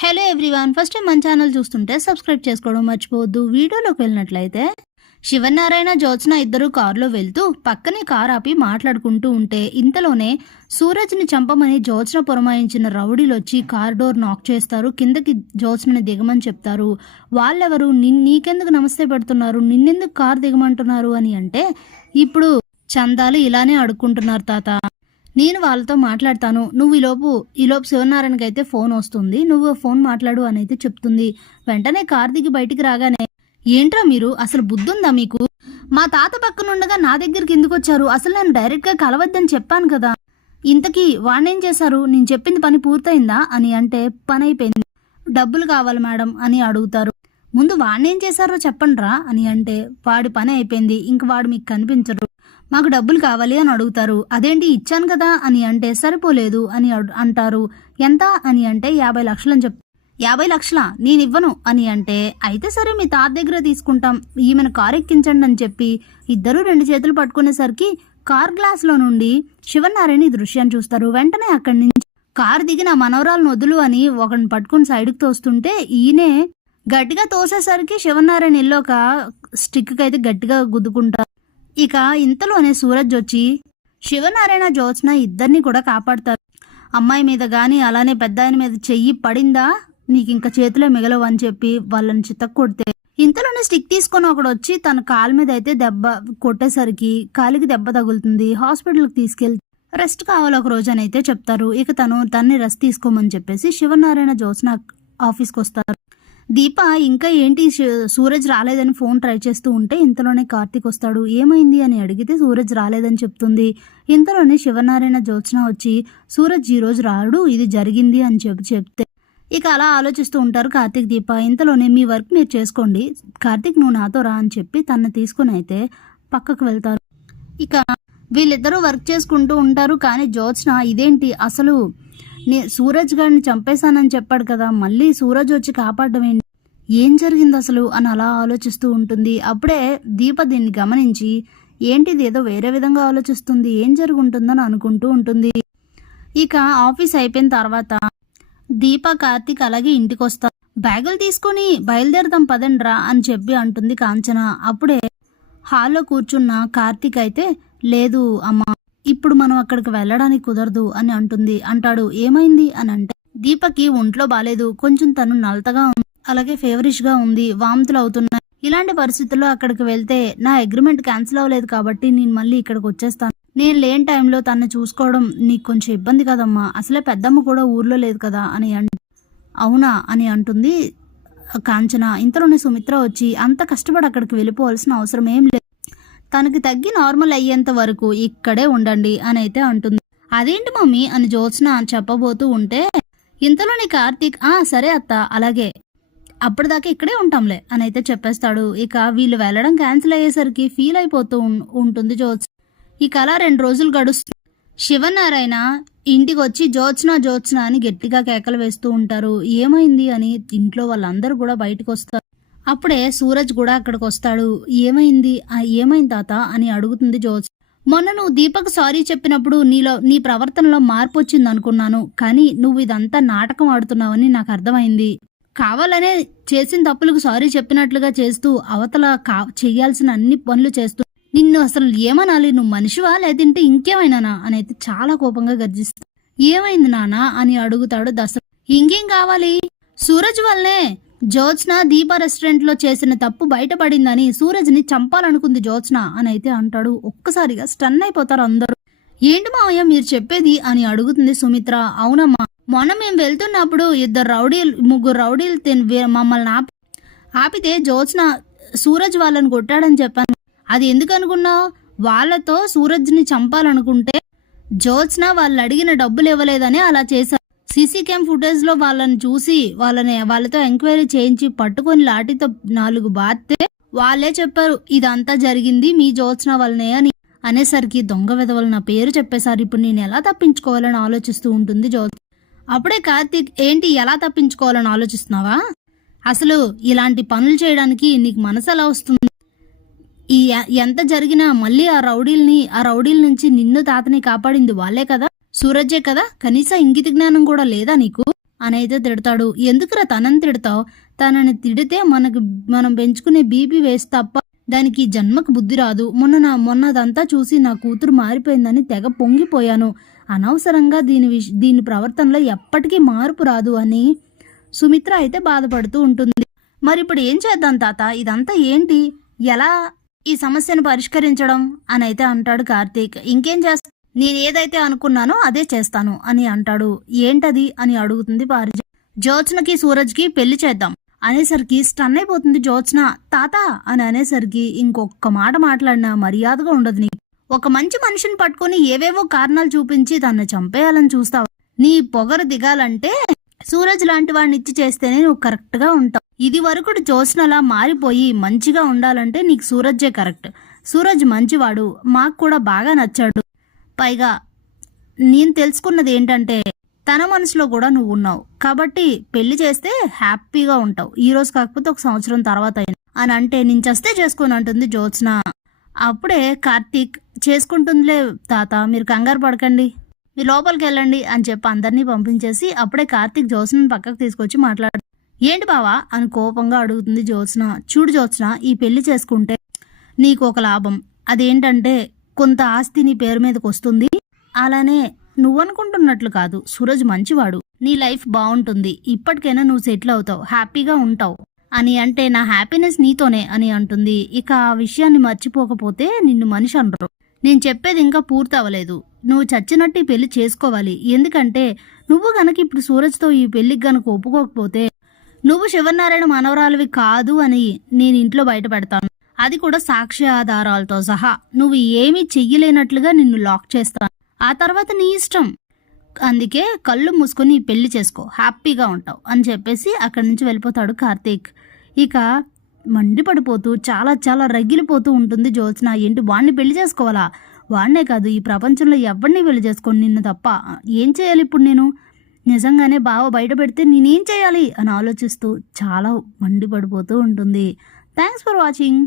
Hello everyone, first time మన channel చూస్తుంటే subscribe చేసుకోవడం మర్చిపోవద్దు. వీడియోలోకి వెళ్ళినట్లయితే శివనారాయణ జ్యోత్స్న ఇద్దరు కారులో వెళ్తూ పక్కనే కారు ఆపి మాట్లాడుకుంటూ ఉంటే ఇంతలోనే సూరజ్ని చంపమని జ్యోత్స్న పురమాయించిన రౌడీలు వచ్చి కార్ డోర్ నాక్ చేస్తారు. కిందకి జ్యోత్స్నని దిగమని చెప్తారు. వాళ్ళెవరు, నీకెందుకు నమస్తే పెడుతున్నారు, నిన్నెందుకు కారు దిగమంటున్నారు అని అంటే, ఇప్పుడు చందాలు ఇలానే అడుక్కుంటున్నారు తాత, నేను వాళ్ళతో మాట్లాడతాను, నువ్వు ఈలోపు శివనారాయణకి అయితే ఫోన్ వస్తుంది, నువ్వు ఫోన్ మాట్లాడు అని అయితే చెప్తుంది. వెంటనే కార్ దిగి బయటికి రాగానే, ఏంట్రా మీరు, అసలు బుద్ధుందా మీకు, మా తాత పక్కనుండగా నా దగ్గరికి ఎందుకు వచ్చారు, అసలు నన్ను డైరెక్ట్గా కలవద్దని చెప్పాను కదా, ఇంతకీ వాడినేం చేశారు, నేను చెప్పింది పని పూర్తయిందా అని అంటే, పని అయిపోయింది, డబ్బులు కావాలి మేడం అని అడుగుతారు. ముందు వాడినేం చేశారో చెప్పండిరా అని అంటే, వాడి పని అయిపోయింది, ఇంక వాడు మీకు కనిపించరు, మాకు డబ్బులు కావాలి అని అడుగుతారు. అదేంటి ఇచ్చాను కదా అని అంటే, సరిపోలేదు అని అంటారు. ఎంత అని అంటే 50 లక్షలు అని 50 లక్షలా, నేను ఇవ్వను అని అంటే, అయితే సరే మీ తాత దగ్గర తీసుకుంటాం, ఈమెను కారు ఎక్కించండి అని చెప్పి ఇద్దరు 2 చేతులు పట్టుకునేసరికి కార్ గ్లాస్లో నుండి శివనారాయణ ఈ దృశ్యాన్ని చూస్తారు. వెంటనే అక్కడి నుంచి కారు దిగిన మనవరాలను వదులు అని ఒకరిని పట్టుకుని సైడ్కి తోస్తుంటే, ఈయనే గట్టిగా తోసేసరికి శివనారాయణ ఇల్లు ఒక స్టిక్కి అయితే గట్టిగా గుద్దుకుంటారు. ఇక ఇంతలోనే సూరజ్ వచ్చి శివనారాయణ జ్యోత్స్న ఇద్దరిని కూడా కాపాడతారు. అమ్మాయి మీద గాని అలానే పెద్ద ఆయన మీద చెయ్యి పడిందా నీకు ఇంకా చేతిలో మిగలవు అని చెప్పి వాళ్ళని చితక్ కొడితే, ఇంతలోనే స్టిక్ తీసుకొని ఒకడు వచ్చి తన కాలు మీద అయితే దెబ్బ కొట్టేసరికి కాలికి దెబ్బ తగులుతుంది. హాస్పిటల్కి తీసుకెళ్తే రెస్ట్ కావాలి ఒక రోజు అని అయితే చెప్తారు. ఇక తన్ని రెస్ట్ తీసుకోమని చెప్పేసి శివనారాయణ జ్యోత్స్న ఆఫీస్కి వస్తారు. దీప ఇంకా ఏంటి సూరజ్ రాలేదని ఫోన్ ట్రై చేస్తూ ఉంటే ఇంతలోనే కార్తీక్ వస్తాడు. ఏమైంది అని అడిగితే సూరజ్ రాలేదని చెప్తుంది. ఇంతలోనే శివనారాయణ జ్యోత్స్న వచ్చి సూరజ్ ఈ రోజు రాడు, ఇది జరిగింది అని చెప్తే ఇక అలా ఆలోచిస్తూ ఉంటారు కార్తీక్ దీప. ఇంతలోనే మీ వర్క్ మీరు చేసుకోండి, కార్తీక్ నువ్వు నాతో రా అని చెప్పి తనని తీసుకుని అయితే పక్కకు వెళ్తారు. ఇక వీళ్ళిద్దరూ వర్క్ చేసుకుంటూ ఉంటారు. కానీ జ్యోత్స్న ఇదేంటి అసలు సూరజ్ గారిని చంపేశానని చెప్పాడు కదా, మళ్ళీ సూరజ్ వచ్చి కాపాడడం ఏంటి, ఏం జరిగింది అసలు అని అలా ఆలోచిస్తూ ఉంటుంది. అప్పుడే దీప దీన్ని గమనించి ఏంటిది ఏదో వేరే విధంగా ఆలోచిస్తుంది, ఏం జరుగుంటుందని అనుకుంటూ ఉంటుంది. ఇక ఆఫీస్ అయిపోయిన తర్వాత దీప కార్తీక్ అలాగే ఇంటికి వస్తారు. బ్యాగులు తీసుకుని బయలుదేరదాం పదండ్రా అని చెప్పి అంటుంది కాంచన. అప్పుడే హాల్లో కూర్చున్న కార్తీక్ అయితే, లేదు అమ్మా ఇప్పుడు మనం అక్కడికి వెళ్ళడానికి కుదరదు అని అంటాడు. ఏమైంది అని అంటే, దీపకి ఒంట్లో బాలేదు, కొంచెం తను నలతగా ఉంది, అలాగే ఫేవరిష్ గా ఉంది, వాంతులు అవుతున్నాయి, ఇలాంటి పరిస్థితుల్లో అక్కడికి వెళ్తే నా అగ్రిమెంట్ క్యాన్సిల్ అవ్వలేదు కాబట్టి నేను మళ్ళీ ఇక్కడికి వచ్చేస్తాను, నేను లేని టైంలో తను చూసుకోవడం నీకు కొంచెం ఇబ్బంది కదమ్మా, అసలే పెద్దమ్మ కూడా ఊర్లో లేదు కదా అని అవునా అని అంటుంది కాంచన. ఇంతలోనే సుమిత్ర వచ్చి, అంత కష్టపడి అక్కడికి వెళ్ళిపోవాల్సిన అవసరం ఏం లేదు, తనకి తగ్గి నార్మల్ అయ్యేంత వరకు ఇక్కడే ఉండండి అని అయితే అంటుంది. అదేంటి మమ్మీ అని జ్యోత్స్న చెప్పబోతూ ఉంటే ఇంతలోని కార్తీక్, సరే అత్త అలాగే, అప్పటిదాకా ఇక్కడే ఉంటాంలే అని అయితే చెప్పేస్తాడు. ఇక వీళ్ళు వెళ్ళడం క్యాన్సిల్ అయ్యేసరికి ఫీల్ అయిపోతూ ఉంటుంది జ్యోత్స్న. ఇక అలా 2 రోజులు గడుస్తుంది. శివనారాయణ ఇంటికి వచ్చి జ్యోత్స్న అని గట్టిగా కేకలు వేస్తూ ఉంటారు. ఏమైంది అని ఇంట్లో వాళ్ళందరూ కూడా బయటకు వస్తారు. అప్పుడే సూరజ్ కూడా అక్కడికి వస్తాడు. ఏమైంది తాత అని అడుగుతుంది జ్యోత్స్న. మొన్న నువ్వు దీపక్ సారీ చెప్పినప్పుడు నీ ప్రవర్తనలో మార్పు వచ్చింది అనుకున్నాను, కానీ నువ్వు ఇదంతా నాటకం ఆడుతున్నావని నాకు అర్థమైంది, కావాలనే చేసిన తప్పులకు సారీ చెప్పినట్లుగా చేస్తూ అవతల చెయ్యాల్సిన అన్ని పనులు చేస్తూ, నిన్ను అసలు ఏమనాలి, నువ్వు మనిషివా లేదంటే ఇంకేమైనానా అని అయితే చాలా కోపంగా గర్జిస్తా. ఏమైంది నానా అని అడుగుతాడు దసరా. ఇంకేం కావాలి, సూరజ్ వల్లనే జ్యోత్స్న దీప రెస్టారెంట్ లో చేసిన తప్పు బయటపడిందని సూరజ్ ని చంపాలనుకుంది జ్యోత్స్న అని అయితే అంటాడు. ఒక్కసారిగా స్టన్ అయిపోతారు అందరూ. ఏంటి మావయ్య మీరు చెప్పేది అని అడుగుతుంది సుమిత్ర. అవునమ్మా, మొన్న మేము వెళ్తున్నప్పుడు ముగ్గురు రౌడీలు మమ్మల్ని ఆపితే జ్యోత్స్న సూరజ్ వాళ్ళని కొట్టాడని చెప్పాను, అది ఎందుకు అనుకున్నావు, వాళ్ళతో సూరజ్ ని చంపాలనుకుంటే జ్యోత్స్న వాళ్ళు అడిగిన డబ్బులు ఇవ్వలేదని అలా చేశారు, సీసీ క్యామ్ ఫుటేజ్ లో వాళ్ళని చూసి వాళ్ళతో ఎంక్వైరీ చేయించి పట్టుకొని లాఠీతో 4 బాత్తే వాళ్ళే చెప్పారు ఇదంతా జరిగింది మీ జ్యోత్స్న వల్లనే అని అనేసరికి, దొంగ వెధవలు నా పేరు చెప్పేశారు, ఇప్పుడు నేను ఎలా తప్పించుకోవాలని ఆలోచిస్తూ ఉంటుంది జ్యోత్స్న. అప్పుడే కార్తీక్, ఏంటి ఎలా తప్పించుకోవాలని ఆలోచిస్తున్నావా, అసలు ఇలాంటి పనులు చేయడానికి నీకు మనసు ఎలా వస్తుంది, ఎంత జరిగినా మళ్ళీ ఆ రౌడీల నుంచి నిన్ను తాతని కాపాడింది వాళ్ళే కదా, సూరజే కదా, కనీస ఇంగిత జ్ఞానం కూడా లేదా నీకు, అని అయితే తిడతాడు. ఎందుకురా తనని తిడతావు? తనని తిడితే మనం పెంచుకునే బీపీ వేస్ట్ తప్ప దానికి ఈ జన్మకు బుద్ధి రాదు. మొన్నదంతా చూసి నా కూతురు మారిపోయిందని తెగ పొంగిపోయాను. అనవసరంగా దీని ప్రవర్తనలో ఎప్పటికీ మార్పు రాదు అని సుమిత్ర అయితే బాధపడుతూ ఉంటుంది. మరి ఇప్పుడు ఏం చేద్దాం తాత? ఇదంతా ఏంటి? ఎలా ఈ సమస్యను పరిష్కరించడం అని అయితే అంటాడు కార్తీక్. ఇంకేం చేస్తా, నేను ఏదైతే అనుకున్నానో అదే చేస్తాను అని అంటాడు. ఏంటది అని అడుగుతుంది పారిజాతం. జ్యోత్స్నకి సూరజ్కి పెళ్లి చేద్దాం అనేసరికి స్టన్ అయిపోతుంది జ్యోత్స్న. తాత అని అనేసరికి ఇంకొక మాట మాట్లాడినా మర్యాదగా ఉండదు నీకు. ఒక మంచి మనిషిని పట్టుకొని ఏవేవో కారణాలు చూపించి తనని చంపేయాలని చూస్తావు. నీ పొగరు దిగాలంటే సూరజ్ లాంటి వాడిని ఇచ్చి చేస్తేనే నువ్వు కరెక్ట్ గా ఉంటావు. ఇది వరకు జ్యోత్స్నలా మారిపోయి మంచిగా ఉండాలంటే నీకు సూరజ్జే కరెక్ట్. సూరజ్ మంచివాడు, మాకు కూడా బాగా నచ్చాడు. పైగా నేను తెలుసుకున్నది ఏంటంటే తన మనసులో కూడా నువ్వు ఉన్నావు కాబట్టి పెళ్లి చేస్తే హ్యాపీగా ఉంటావు. ఈ రోజు కాకపోతే ఒక సంవత్సరం తర్వాత అయినా అని అంటే నేను చస్తే చేసుకుని అంటుంది జ్యోత్స్న. అప్పుడే కార్తీక్ చేసుకుంటుందిలే తాత, మీరు కంగారు పడకండి, మీరు లోపలికి వెళ్ళండి అని చెప్పి అందరినీ పంపించేసి అప్పుడే కార్తీక్ జ్యోత్స్నని పక్కకు తీసుకొచ్చి మాట్లాడు. ఏంటి బావా అని కోపంగా అడుగుతుంది జ్యోత్స్న. చూడు జ్యోత్స్న, ఈ పెళ్లి చేసుకుంటే నీకు ఒక లాభం. అదేంటంటే కొంత ఆస్తి నీ పేరు మీదకి వస్తుంది. అలానే నువ్వనుకుంటున్నట్లు కాదు, సూరజ్ మంచివాడు, నీ లైఫ్ బాగుంటుంది, ఇప్పటికైనా నువ్వు సెటిల్ అవుతావు, హ్యాపీగా ఉంటావు అని అంటే నా హ్యాపీనెస్ నీతోనే అని అంటుంది. ఇక ఆ విషయాన్ని మర్చిపోకపోతే నిన్ను మనిషి అనరు. నేను చెప్పేది ఇంకా పూర్తి అవ్వలేదు. నువ్వు చచ్చినట్టు ఈ పెళ్లి చేసుకోవాలి. ఎందుకంటే నువ్వు గనక ఇప్పుడు సూరజ్తో ఈ పెళ్లికి గనక ఒప్పుకోకపోతే నువ్వు శివనారాయణ మనవరాలివి కాదు అని నేను ఇంట్లో బయట పెడతాను. అది కూడా సాక్ష్య ఆధారాలతో సహా. నువ్వు ఏమీ చెయ్యలేనట్లుగా నిన్ను లాక్ చేస్తాను. ఆ తర్వాత నీ ఇష్టం. అందుకే కళ్ళు మూసుకొని ఈ పెళ్లి చేసుకో, హ్యాపీగా ఉంటావు అని చెప్పేసి అక్కడి నుంచి వెళ్ళిపోతాడు కార్తీక్. ఇక మండిపడిపోతూ చాలా చాలా రగిలిపోతూ ఉంటుంది జ్యోత్స్న. ఏంటి వాడిని పెళ్లి చేసుకోవాలా? వాడినే కాదు, ఈ ప్రపంచంలో ఎవరిని పెళ్లి చేసుకోండి నిన్ను తప్ప. ఏం చేయాలి ఇప్పుడు నేను? నిజంగానే బావ బయట పెడితే నేనేం చేయాలి అని ఆలోచిస్తూ చాలా మండిపడిపోతూ ఉంటుంది. Thanks for watching.